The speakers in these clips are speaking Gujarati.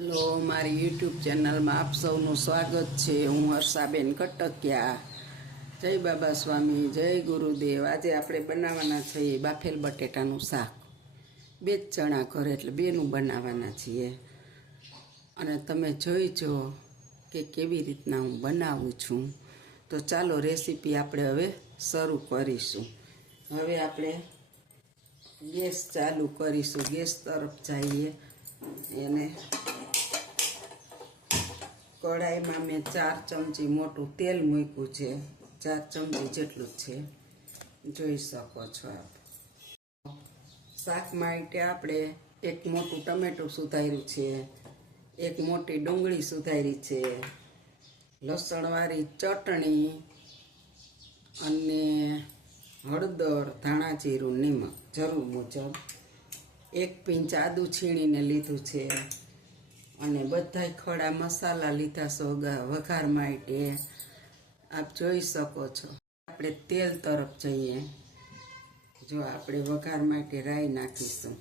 હેલો, મારી યુટ્યુબ ચેનલમાં આપ સૌનું સ્વાગત છે. હું હર્ષાબેન કટકિયા. જય બાબા સ્વામી, જય ગુરુદેવ. આજે આપણે બનાવવાના છીએ બાફેલ બટેટાનું શાક. બે જ ચણા કરે એટલે બેનું બનાવવાના છીએ. અને તમે જોઈજો કે કેવી રીતના હું બનાવું છું. તો ચાલો રેસીપી આપણે હવે શરૂ કરીશું. હવે આપણે ગેસ ચાલુ કરીશું. ગેસ તરફ જઈએ. એને કઢાઈમાં મેં ચાર ચમચી મોટું તેલ મૂક્યું છે. ચાર ચમચી જેટલું જ છે. જોઈ શકો છો આપ. શાક માટે આપણે એક મોટું ટમેટું સુધાર્યું છે. એક મોટી ડુંગળી સુધારી છે. લસણવાળી ચટણી અને હળદર ધાણા જીરું નિમક જરૂર મુજબ એક પિંચ આદું છીણીને લીધું છે. અને બધાય ખડા મસાલા લીધા સોગા વઘાર માટે. આપ જોઈ શકો છો. આપણે તેલ તરફ જઈએ. જો આપણે વઘાર માટે રાઈ નાખીશું.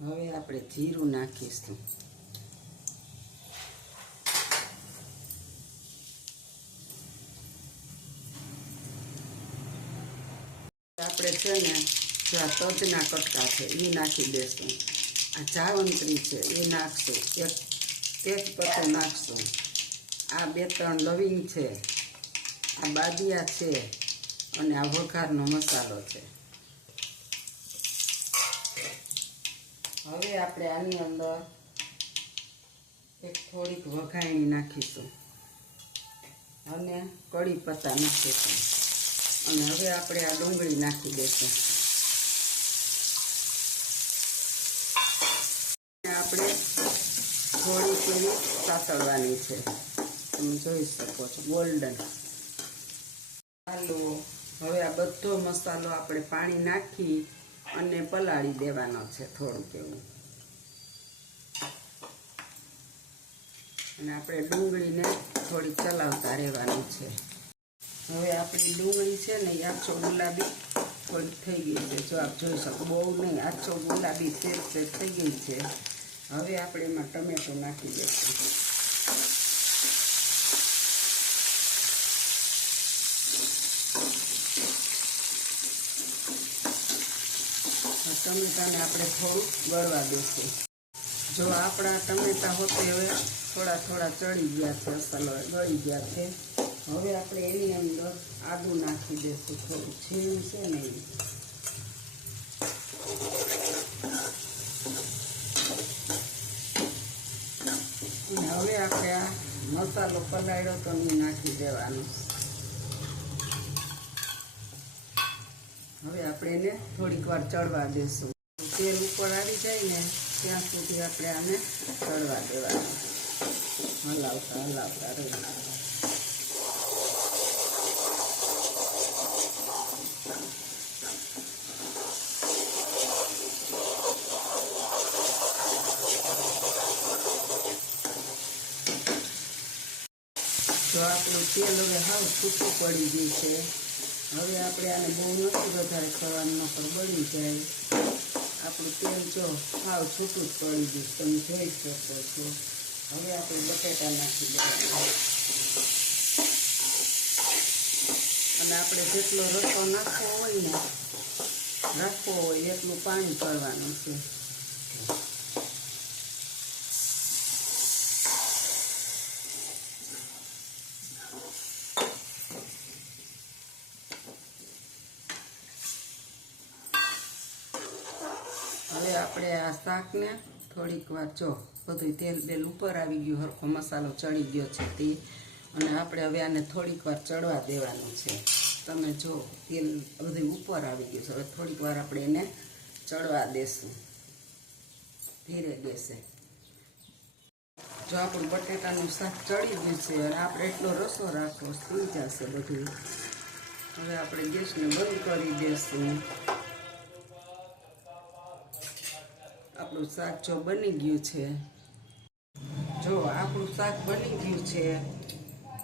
હવે આપણે જીરું નાખીશું. આપણે છે ને જો આ તજના કટકા છે એ નાખી દેશું. આ ચાવંત્રી છે એ નાખશું. એક તેજપત્તો નાખશું. આ બે ત્રણ લવિંગ છે, આ બાદિયા છે, અને આ વઘારનો મસાલો છે. હવે આપણે આની અંદર એક થોડીક વઘાણી નાખીશું. અને કડી પત્તા નાખીશું. અને હવે આપણે આ ડુંગળી નાખી દઈશું. આપણે થોડી થોડી સાતળવાની છે. તમે જોઈ શકો છો ગોલ્ડન ચાલો હવે આ બધો મસાલો આપણે પાણી નાખી અને પલાળી દેવાનો છે થોડુંક એવું. અને આપણે ડુંગળીને થોડી ચલાવતા રહેવાનું છે. હવે આપણી ડુંગળી છે ને એ ગુલાબી થોડીક થઈ ગઈ છે. જો આપ જોઈ શકો, બહુ નહીં આછો ગુલાબી સેજ સેજ થઈ ગઈ છે. હવે આપણે એમાં ટમેટો નાખી દઈશું. ટમેટાને આપણે થોડું ગળવા દઈશું. જો આપણા ટમેટા હોતે હવે થોડા થોડા ચડી ગયા છે, અસલ ગળી ગયા છે. હવે આપણે એની અંદર આદુ નાખી દઈશું. થોડું છીણ છે ને અને હવે આપણે આ મસાલો પલાળ્યો તો નાખી દેવાનો. હવે આપણે એને થોડીક વાર ચડવા દેશું તેલ ઉપર આવી જાય ને, ત્યાં સુધી આપણે આને ચડવા દેવાનું. હલાવતા હલાવતા રહેવાનું. તો આપણું તેલ હવે હાવ છૂટું પડી ગયું છે. હવે આપણે આને બહુ નથી વધારે ખાવાનું નકર બળી જાય. આપણું તેલ જો હાવ છૂટું જ પડી ગયું તમે જોઈ શકો છો. હવે આપણે બટેટા નાખી દઈએ અને આપણે જેટલો રસો નાખવો હોય ને, રાખવો હોય એટલું પાણી કરવાનું છે. હવે આપણે આ શાકને થોડીક વાર જો બધું તેલ બેલ ઉપર આવી ગયું, હરખો મસાલો ચડી ગયો છે તે. અને આપણે હવે આને થોડીક વાર ચડવા દેવાનું છે. તમે જો, તેલ બધું ઉપર આવી ગયું છે. હવે થોડીક વાર આપણે એને ચડવા દેશું. ધીરે દેશે જો આપણું બટેટાનું શાક ચડી ગયું છે, અને આપણે એટલો રસો રાખવો થઈ જશે બધું હવે આપણે ગેસને બંધ કરી દઈશું આપણું શાક જો બની ગયું છે. જો આપણું શાક બની ગયું છે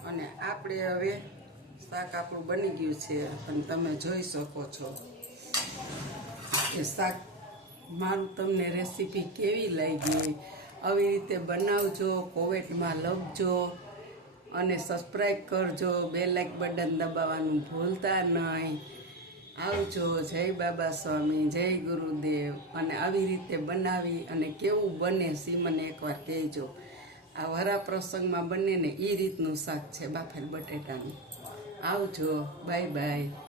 અને આપણે હવે શાક આપણું બની ગયું છે. અને તમે જોઈ શકો છો કે શાક મારું તમને રેસીપી કેવી લાગી? આવી રીતે બનાવજો, કોમેન્ટમાં લખજો અને સબસ્ક્રાઈબ કરજો. બે લાઇક બટન દબાવવાનું ભૂલતા નહીં. આવજો, જય બાબા સ્વામી, જય ગુરુદેવ. અને આવી રીતે બનાવી અને કેવું બને સી મને એકવાર કહેજો. આ વરા પ્રસંગમાં બને એ રીતનું શાક છે, બાફેલ બટેટાનું. આવજો, બાય બાય.